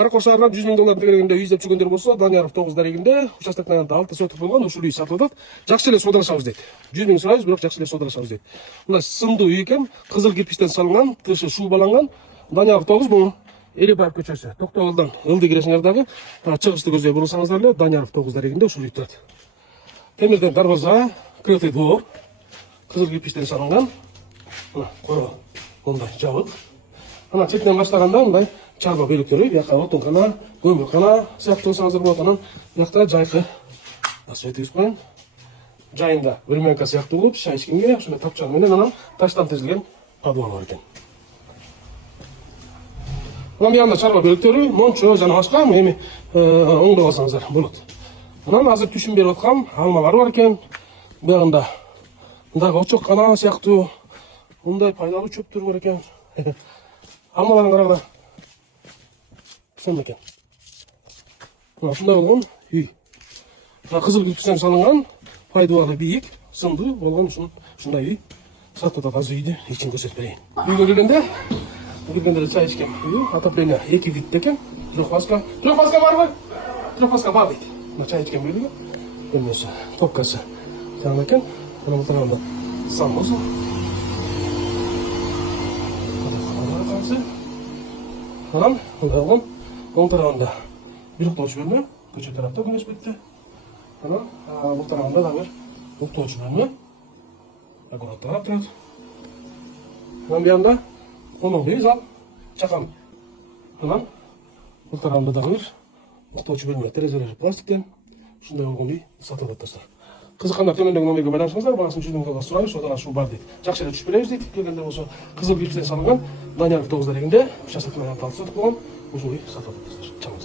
Каракол шаарынан 100 000 доллар дегенде үй издеп жүргөндөр болсо, Данияров 9 дарегинде участоктун 6 соток болгон ушул үй сатылып атат. Жакшы эле соодалашабыз дейт. 100 000 сурайбыз, бирок жакшы эле соодалашабыз дейт. Мына сымдуу үй экен, кызыл кирпичтен салынган, тышы шубаланган. Данияров 9 бул Элебаев көчөсү. Токтогулдан ылды киресиңер дагы, чыгышты көздөй бурсаңыздар эле Данияров 9 дарегинде ушул үй турат. Темирден дарбаза, крытый двор, кызыл кирпичтен салынган. Мына койгон мындай жабык. Ана четинен баштаганда мындай чарба бөлүктөрү, бияка отункана, көмүркана сыяктуу болсоңуздар болот. Анан биякта жайкы светибиз коюн. Жайында бөлмөңка сыяктуу болуп, чай ичкенге ушундай тапчан менен анан таштан тизилген подвал бар экен. Анан биягында чарба бөлүктөрү, мончо жана башка эми оңдоп алсаңыздар болот. Анан азыр түшүн берип аткан алмалар бар экен. Биягында мындай очок кана сыяктуу мындай пайдалуу чөптөр бар экен. Алмаларын карагыла. Сонда экен. Ушундай болгон үй. Кызыл кирпичтен салынган, пайдалуу бийик, сымдуу болгон ушундай үй. Сатып атат. Азыр үйдү ичин көрсөтүп берейин. Үйгө келгенде чай ичкен үй, отопление 2 витте экен. Трёхфазка барбы? Трёхфазка бар дейт. Мына чай ичкен бөлүгү, бөлмөсү, топкасы. Жаңы экен. Мына тарабында санузел. Анан мындай болгон, оң тарабында бир уктоочу бөлмө, көчө тарапта күнөс бетте. Анан бул тарабында дагы бир уктоочу бөлмө. Аккурат тарап турат. Анан биягында конок үй зал, чакан. Анан бул тарабында дагы бир уктоочу бөлмө, терезелери пластиктен. Ушундай болгон үй сатылып атат достор. Кызыккандар төмөндөгү номерге байланышыңыздар, багасын 100 000 доллар сурайбыз, одан ушул бар дейт. Жакшы эле түшүп беребиз дейт. Келгенде болсо кызыл кирпичтен салынган Данияров 9 дарегинде участоктун 6 соток болгон ушул үй сатылып атат достор.